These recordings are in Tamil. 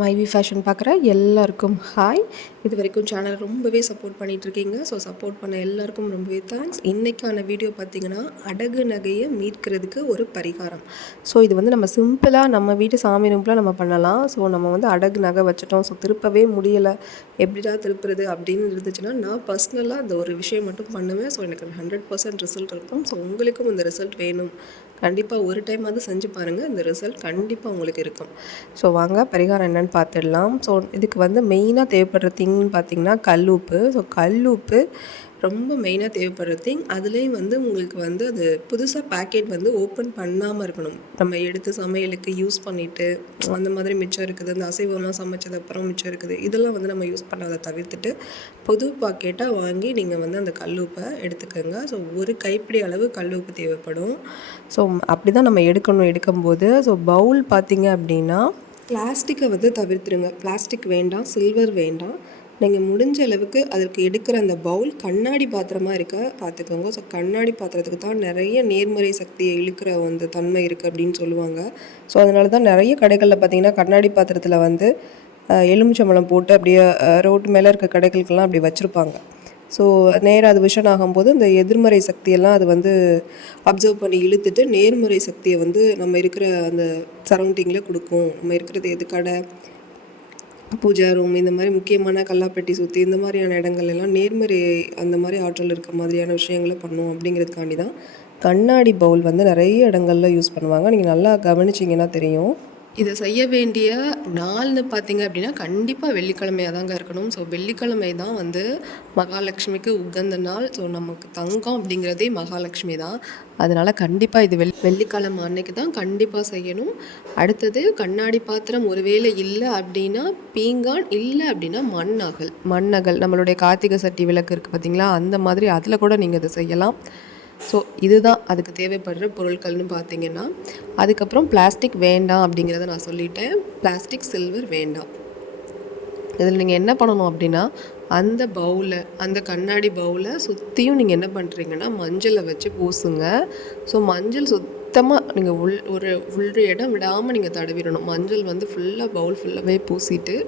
மைவி ஃபேஷன் பார்க்குற எல்லாருக்கும் ஹாய். இது வரைக்கும் சேனல் ரொம்பவே சப்போர்ட் பண்ணிகிட்ருக்கீங்க. ஸோ சப்போர்ட் பண்ண எல்லாருக்கும் ரொம்பவே தேங்க்ஸ். இன்றைக்கான வீடியோ பார்த்திங்கன்னா, அடகு நகையை மீட்கிறதுக்கு ஒரு பரிகாரம். ஸோ இது வந்து நம்ம சிம்பிளாக நம்ம வீட்டு சாமி ரூம்பில் நம்ம பண்ணலாம். ஸோ நம்ம வந்து அடகு நகை வச்சுட்டோம், ஸோ திருப்பவே முடியலை, எப்படிடா திருப்புறது அப்படின்னு இருந்துச்சுன்னா, நான் பர்சனலாக இந்த ஒரு விஷயம் மட்டும் பண்ணுவேன். ஸோ எனக்கு 100% ரிசல்ட் இருக்கும். ஸோ உங்களுக்கும் இந்த ரிசல்ட் வேணும், கண்டிப்பாக ஒரு டைமாவது செஞ்சு பாருங்கள். இந்த ரிசல்ட் கண்டிப்பாக உங்களுக்கு இருக்கும். ஸோ வாங்க பரிகாரம் என்னென்னு பார்த்துடலாம். ஸோ இதுக்கு வந்து மெயினாக தேவைப்படுற திங்னு பார்த்திங்கன்னா கல்லுப்பு. ஸோ கல்லுப்பு ரொம்ப மெயினாக தேவைப்படுற திங். அதுலேயும் வந்து உங்களுக்கு வந்து அது புதுசாக பேக்கெட் வந்து ஓப்பன் பண்ணாமல் இருக்கணும். நம்ம எடுத்து சமையலுக்கு யூஸ் பண்ணிவிட்டு அந்த மாதிரி மிச்சம் இருக்குது, அந்த அசைவம்லாம் சமைச்சதுக்கப்புறம் மிச்சம் இருக்குது, இதெல்லாம் வந்து நம்ம யூஸ் பண்ணாத தவிர்த்துட்டு புது பாக்கெட்டாக வாங்கி நீங்கள் வந்து அந்த கல்லுப்பை எடுத்துக்கோங்க. ஸோ ஒரு கைப்பிடி அளவு கல்லுப்பு தேவைப்படும். ஸோ அப்படி தான் நம்ம எடுக்கும்போது ஸோ பவுல் பார்த்திங்க அப்படின்னா பிளாஸ்டிக்கை வந்து தவிர்த்துருங்க. பிளாஸ்டிக் வேண்டாம், சில்வர் வேண்டாம். நீங்கள் முடிஞ்ச அளவுக்கு அதற்கு எடுக்கிற அந்த பவுல் கண்ணாடி பாத்திரமாக இருக்க பார்த்துக்கோங்க. ஸோ கண்ணாடி பாத்திரத்துக்கு தான் நிறைய நேர்மறை சக்தியை இழுக்கிற அந்த தன்மை இருக்குது அப்படின்னு சொல்லுவாங்க. ஸோ அதனால தான் நிறைய கடைகளில் பார்த்திங்கன்னா கண்ணாடி பாத்திரத்தில் வந்து எலுமிச்சம்பழம் போட்டு அப்படியே ரோட்டு மேலே இருக்க கடைகளுக்கெல்லாம் அப்படி வச்சுருப்பாங்க. ஸோ நேராக அது விஷன் ஆகும்போது இந்த எதிர்மறை சக்தியெல்லாம் அது வந்து அப்சர்வ் பண்ணி இழுத்துட்டு நேர்மறை சக்தியை வந்து நம்ம இருக்கிற அந்த சரௌண்டிங்கில் கொடுக்கும். நம்ம இருக்கிறது எது கடை, பூஜா ரூம், இந்த மாதிரி முக்கியமான கல்லாப்பெட்டி சுற்றி இந்த மாதிரியான இடங்கள்லாம் நேர்மறை அந்த மாதிரி ஆற்றல் இருக்க மாதிரியான விஷயங்களை பண்ணும். அப்படிங்கிறதுக்காண்டி தான் கண்ணாடி பவுல் வந்து நிறைய இடங்களில் யூஸ் பண்ணுவாங்க. நீங்கள் நல்லா கவனிச்சிங்கன்னா தெரியும். இதை செய்ய வேண்டிய நாள்னு பார்த்திங்க அப்படின்னா கண்டிப்பாக வெள்ளிக்கிழமையாக தாங்க இருக்கணும். ஸோ வெள்ளிக்கிழமை தான் வந்து மகாலட்சுமிக்கு உகந்த நாள். ஸோ நமக்கு தங்கம் அப்படிங்கிறதே மகாலட்சுமி தான். அதனால் கண்டிப்பாக இது வெள்ளிக்கிழமை அன்னைக்கு தான் கண்டிப்பாக செய்யணும். அடுத்தது கண்ணாடி பாத்திரம் ஒருவேளை இல்லை அப்படின்னா பீங்கான், இல்லை அப்படின்னா மண்ணகல் நம்மளுடைய கார்த்திகை சட்டி விளக்கு இருக்குது பார்த்திங்களா, அந்த மாதிரி அதில் கூட நீங்கள் இதை செய்யலாம். ஸோ இதுதான் அதுக்கு தேவைப்படுற பொருட்கள்னு பார்த்திங்கன்னா. அதுக்கப்புறம் பிளாஸ்டிக் வேண்டாம் அப்படிங்கிறத நான் சொல்லிட்டேன். பிளாஸ்டிக், சில்வர் வேண்டாம். இதில் நீங்கள் என்ன பண்ணணும் அப்படின்னா, அந்த பவுலை, அந்த கண்ணாடி பவுலை சுற்றியும் நீங்கள் என்ன பண்ணுறீங்கன்னா மஞ்சளை வச்சு பூசுங்க. ஸோ மஞ்சள் சுத்தமாக நீங்கள் ஒரு இடம் விடாமல் நீங்கள் தடவிடணும். மஞ்சள் வந்து ஃபுல்லாக பவுல் ஃபுல்லாகவே பூசிட்டு,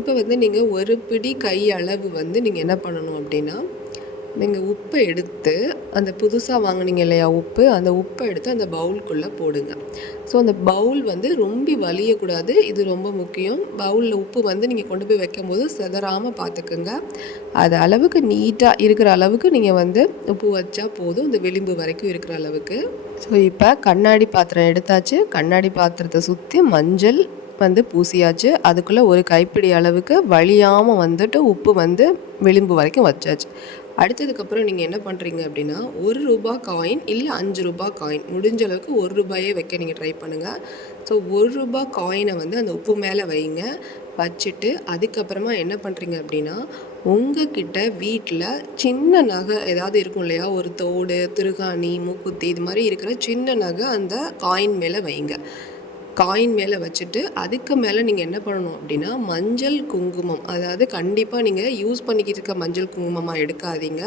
இப்போ வந்து நீங்கள் ஒரு பிடி கை அளவு வந்து நீங்கள் என்ன பண்ணணும் அப்படின்னா, நீங்கள் உப்பை எடுத்து அந்த புதுசாக வாங்கினீங்க இல்லையா உப்பு, அந்த உப்பை எடுத்து அந்த பவுலுக்குள்ளே போடுங்க. ஸோ அந்த பவுல் வந்து ரொம்ப வலியக்கூடாது, இது ரொம்ப முக்கியம். பவுலில் உப்பு வந்து நீங்கள் கொண்டு போய் வைக்கும்போது சிதறாமல் பார்த்துக்குங்க. அது அளவுக்கு நீட்டாக இருக்கிற அளவுக்கு நீங்கள் வந்து உப்பு வச்சா போதும், இந்த விளிம்பு வரைக்கும் இருக்கிற அளவுக்கு. ஸோ இப்போ கண்ணாடி பாத்திரம் எடுத்தாச்சு. கண்ணாடி பாத்திரத்தை சுற்றி மஞ்சள் வந்து பூசியாச்சு. அதுக்குள்ளே ஒரு கைப்பிடி அளவுக்கு வலியாமல் வந்துட்டு உப்பு வந்து விளிம்பு வரைக்கும் வச்சாச்சு. அடுத்ததுக்கப்புறம் நீங்கள் என்ன பண்ணுறீங்க அப்படின்னா, ₹1 காயின் இல்லை ₹5 காயின், முடிஞ்ச அளவுக்கு ₹1 வைக்க நீங்கள் ட்ரை பண்ணுங்கள். ஸோ ₹1 காயினை வந்து அந்த உப்பு மேலே வைங்க. வச்சுட்டு அதுக்கப்புறமா என்ன பண்ணுறீங்க அப்படின்னா, உங்ககிட்ட வீட்டில் சின்ன நகை ஏதாவது இருக்கும் இல்லையா, ஒரு தோடு, திருகாணி, மூக்குத்தி, இது மாதிரி இருக்கிற சின்ன நகை அந்த காயின் மேலே வைங்க. காயின் மேலே வச்சுட்டு அதுக்கு மேலே நீங்கள் என்ன பண்ணணும் அப்படின்னா, மஞ்சள் குங்குமம், அதாவது கண்டிப்பாக நீங்கள் யூஸ் பண்ணிக்கிட்டு இருக்க மஞ்சள் குங்குமமாக எடுக்காதீங்க.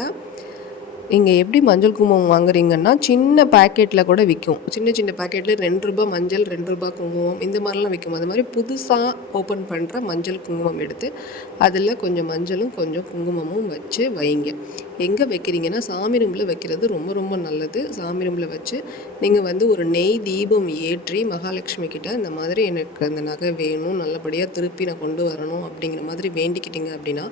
நீங்கள் எப்படி மஞ்சள் குங்குமம் வாங்குறீங்கன்னா, சின்ன பேக்கெட்டில் கூட விற்கும். சின்ன சின்ன பேக்கெட்டில் ₹2 மஞ்சள், ₹2 குங்குமம், இந்த மாதிரிலாம் விற்கும். அது மாதிரி புதுசாக ஓப்பன் பண்ணுற மஞ்சள் குங்குமம் எடுத்து அதில் கொஞ்சம் மஞ்சளும் கொஞ்சம் குங்குமமும் வச்சு வைங்க. எங்கே வைக்கிறீங்கன்னா, சாமி ரூமில் வைக்கிறது ரொம்ப ரொம்ப நல்லது. சாமி ரூமில் வச்சு நீங்கள் வந்து ஒரு நெய் தீபம் ஏற்றி மகாலட்சுமி கிட்ட இந்த மாதிரி எனக்கு அந்த நகை வேணும், நல்லபடியாக திருப்பி நான் கொண்டு வரணும் அப்படிங்கிற மாதிரி வேண்டிக்கிட்டீங்க அப்படின்னா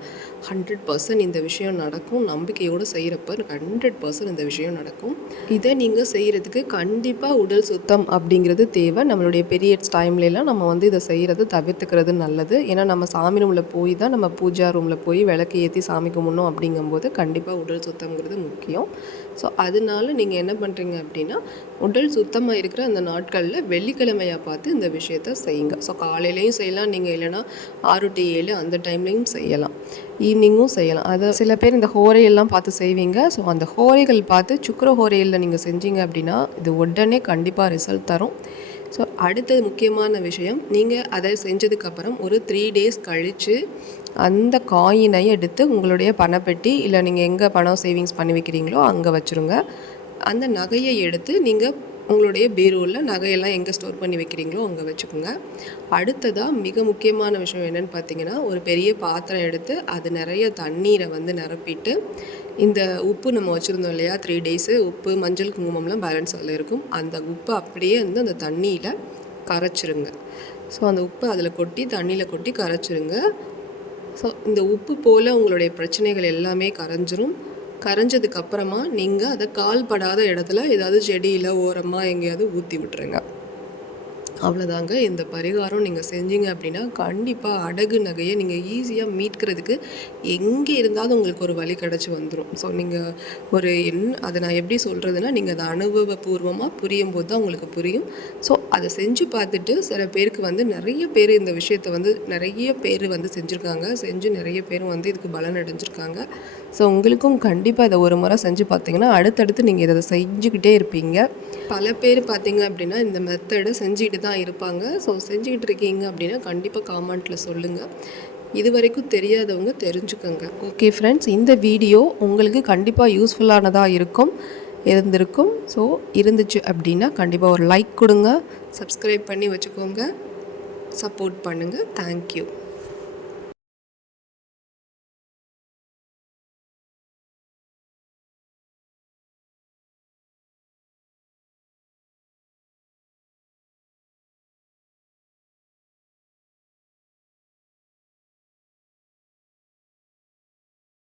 100% இந்த விஷயம் நடக்கும். நம்பிக்கையோடு செய்கிறப்ப 100% இந்த விஷயம் நடக்கும். இதை நீங்கள் செய்கிறதுக்கு கண்டிப்பாக உடல் சுத்தம் அப்படிங்கிறது தேவை. நம்மளுடைய பீரியட்ஸ் டைம்லலாம் நம்ம வந்து இதை செய்கிறது தவிர்த்துக்கிறது நல்லது. ஏன்னா நம்ம சாமி ரூமில் போய் தான் நம்ம பூஜா ரூமில் போய் விளக்கு ஏற்றி சாமி கும்பிடணும். அப்படிங்கும்போது கண்டிப்பாக உடல் சுத்தம்ங்கிறது முக்கியம். ஸோ அதனால நீங்கள் என்ன பண்ணுறீங்க அப்படின்னா, உடல் சுத்தமாக இருக்கிற அந்த நாட்களில் வெள்ளிக்கிழமையாக பார்த்து இந்த விஷயத்த செய்யுங்க. ஸோ காலையிலையும் செய்யலாம், நீங்கள் இல்லைனா 6 to 7 அந்த டைம்லையும் செய்யலாம், ஈவினிங்கும் செய்யலாம். அதை சில பேர் இந்த ஹோரையெல்லாம் பார்த்து செய்வீங்க. ஸோ அந்த ஹோரைகள் பார்த்து சுக்கர ஹோரையில் நீங்கள் செஞ்சீங்க அப்படின்னா இது உடனே கண்டிப்பாக ரிசல்ட் தரும். ஸோ அடுத்தது முக்கியமான விஷயம், நீங்கள் அதை செஞ்சதுக்கப்புறம் ஒரு 3 days கழித்து அந்த காயினை எடுத்து உங்களுடைய பணப்பெட்டி இல்லை நீங்கள் எங்கே பணம் சேவிங்ஸ் பண்ணி வைக்கிறீங்களோ அங்கே வச்சுருங்க. அந்த நகையை எடுத்து நீங்கள் உங்களுடைய பீரோவில் நகையெல்லாம் எங்கே ஸ்டோர் பண்ணி வைக்கிறீங்களோ அங்கே வச்சுக்கோங்க. அடுத்ததாக மிக முக்கியமான விஷயம் என்னென்னு பார்த்தீங்கன்னா, ஒரு பெரிய பாத்திரம் எடுத்து அது நிறைய தண்ணீரை வந்து நிரப்பிட்டு, இந்த உப்பு நம்ம வச்சுருந்தோம் இல்லையா 3 டேஸு உப்பு, மஞ்சள், குங்குமம்லாம் பேலன்ஸ் அதில் இருக்கும். அந்த உப்பை அப்படியே வந்து அந்த தண்ணியில் கரைச்சிருங்க. ஸோ அந்த உப்பை அதில் கொட்டி தண்ணியில் கொட்டி கரைச்சிருங்க. ஸோ இந்த உப்பு போல் உங்களுடைய பிரச்சனைகள் எல்லாமே கரைஞ்சிரும். கரைஞ்சதுக்கப்புறமா நீங்கள் அதை கால் படாத இடத்துல ஏதாவது செடியில் ஓரமாக எங்கேயாவது ஊற்றி விட்டுருங்க. அவ்வளோதாங்க. இந்த பரிகாரம் நீங்கள் செஞ்சீங்க அப்படின்னா கண்டிப்பாக அடகு நகையை நீங்கள் ஈஸியாக மீட்கிறதுக்கு எங்கே இருந்தாலும் உங்களுக்கு ஒரு வழி கிடச்சி வந்துடும். ஸோ நீங்கள் அதை நான் எப்படி சொல்கிறதுனா, நீங்கள் அதை அனுபவபூர்வமாக புரியும் போது தான் உங்களுக்கு புரியும். ஸோ அதை செஞ்சு பார்த்துட்டு சில பேருக்கு வந்து நிறைய பேர் இந்த விஷயத்தை வந்து நிறைய பேர் வந்து செஞ்சுருக்காங்க. செஞ்சு நிறைய பேரும் வந்து இதுக்கு பலன் அடைஞ்சிருக்காங்க. ஸோ உங்களுக்கும் கண்டிப்பாக இதை ஒரு முறை செஞ்சு பார்த்தீங்கன்னா அடுத்தடுத்து நீங்கள் இதை செஞ்சுக்கிட்டே இருப்பீங்க. பல பேர் பார்த்தீங்க அப்படின்னா இந்த மெத்தடை செஞ்சுக்கிட்டு தான் இருப்பாங்க. ஸோ செஞ்சுக்கிட்டு இருக்கீங்க அப்படின்னா கண்டிப்பாக காமெண்ட்டில் சொல்லுங்கள். இது வரைக்கும் தெரியாதவங்க தெரிஞ்சுக்கோங்க. ஓகே ஃப்ரெண்ட்ஸ், இந்த வீடியோ உங்களுக்கு கண்டிப்பாக யூஸ்ஃபுல்லானதாக இருந்திருக்கும். ஸோ இருந்துச்சு அப்படின்னா கண்டிப்பாக ஒரு லைக் கொடுங்க, சப்ஸ்கிரைப் பண்ணி வச்சுக்கோங்க, சப்போர்ட் பண்ணுங்கள். தேங்க்யூ.